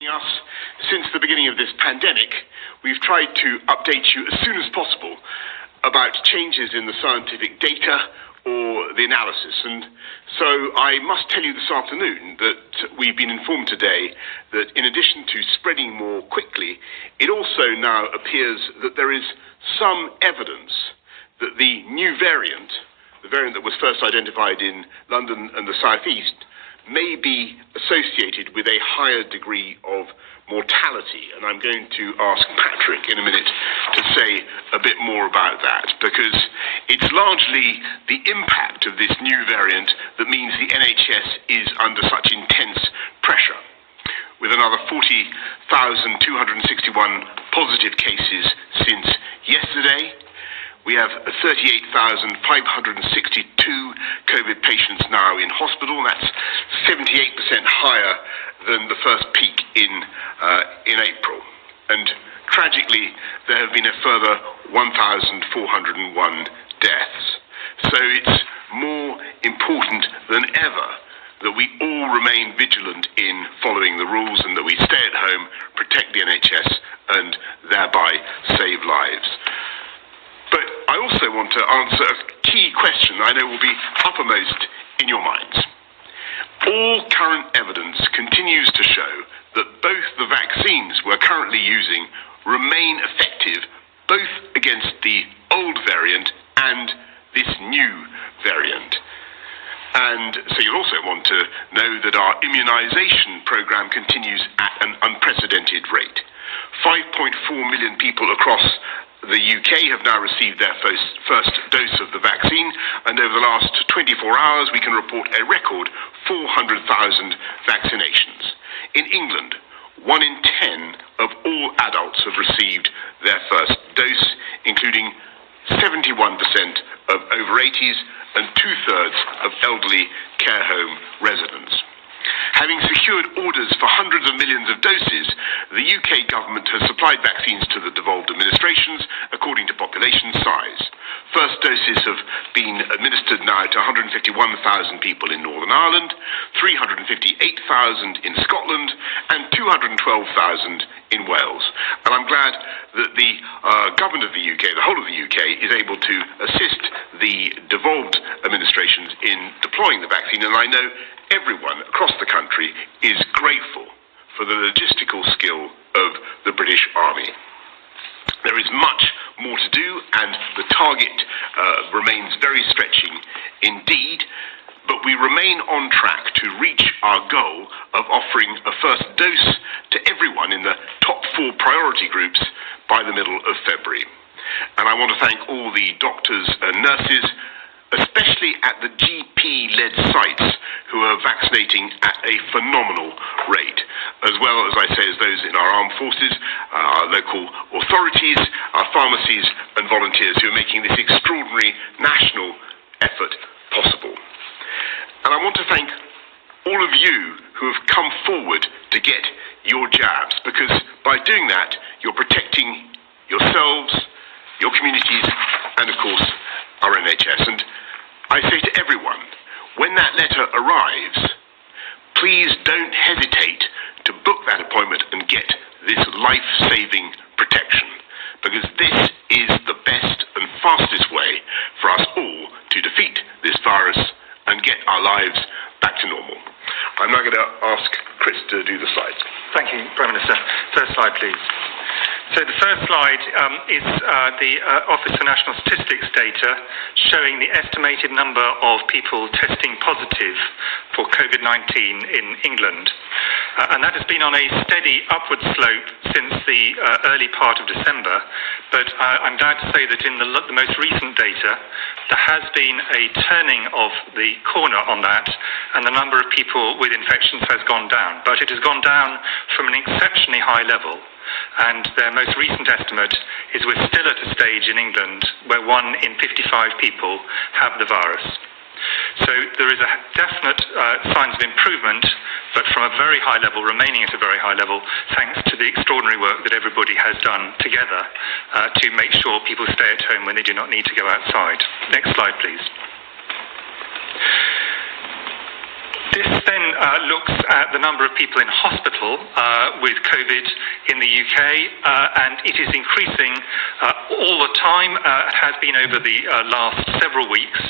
Us since the beginning of this pandemic, we've tried to update you as soon as possible about changes in the scientific data or the analysis. And so I must tell you this afternoon that we've been informed today that in addition to spreading more quickly, it also now appears that there is some evidence that the new variant, the variant that was first identified in London and the southeast, may be associated with a higher degree of mortality. And I'm going to ask Patrick in a minute to say a bit more about that, because it's largely the impact of this new variant that means the NHS is under such intense pressure. With another 40,261 positive cases since yesterday, we have 38,562 COVID patients now in hospital, and that's 78% higher than the first peak in April. And tragically, there have been a further 1,401 deaths. So it's more important than ever that we all remain vigilant in following the rules and that we stay at home, protect the NHS, and thereby save lives. But I also want to answer a key question I know will be uppermost in your minds. All current evidence continues to show that both the vaccines we're currently using remain effective both against the old variant and this new variant. And so you'll also want to know that our immunisation programme continues at an unprecedented rate. 5.4 million people across the UK have now received their first dose of the vaccine, and over the last 24 hours we can report a record 400,000 vaccinations. In England, 1 in 10 of all adults have received their first dose, including 71% of over 80s and 2/3 of elderly care home residents. Having secured orders for hundreds of millions of doses, the UK government has supplied vaccines to the devolved administrations according to population size. First doses have been administered now to 151,000 people in Northern Ireland, 358,000 in Scotland, and 212,000 in Wales. And I'm glad that the government of the UK, the whole of the UK, is able to assist the devolved administrations in deploying the vaccine, and I know everyone across the country is grateful for the logistical skill of the British Army. There is much more to do, and the target remains very stretching indeed, but we remain on track to reach our goal of offering a first dose to everyone in the top 4 priority groups by the middle of February. And I want to thank all the doctors and nurses, especially at the GP-led sites, who are vaccinating at a phenomenal rate, as well as, I say, as those in our armed forces, our local authorities, our pharmacies and volunteers who are making this extraordinary national effort possible. And I want to thank all of you who have come forward to get your jabs, because by doing that, you're protecting yourselves, your communities, and of course, our NHS. And I say to everyone, when that letter arrives, please don't hesitate to book that appointment and get this life-saving protection, because this is the best and fastest way for us all to defeat this virus and get our lives back to normal. I'm now going to ask Chris to do the slides. Thank you, Prime Minister. First slide, please. So the first slide is the Office for National Statistics data showing the estimated number of people testing positive for COVID-19 in England. And that has been on a steady upward slope since the early part of December. But I'm glad to say that in the most recent data, there has been a turning of the corner on that, and the number of people with infections has gone down. But it has gone down from an exceptionally high level. And their most recent estimate is we're still at a stage in England where 1 in 55 people have the virus. So there is a definite signs of improvement, but from a very high level, remaining at a very high level, thanks to the extraordinary work that everybody has done together to make sure people stay at home when they do not need to go outside. Next slide, please. This then looks at the number of people in hospital with COVID in the UK, and it is increasing all the time. It has been over the last several weeks.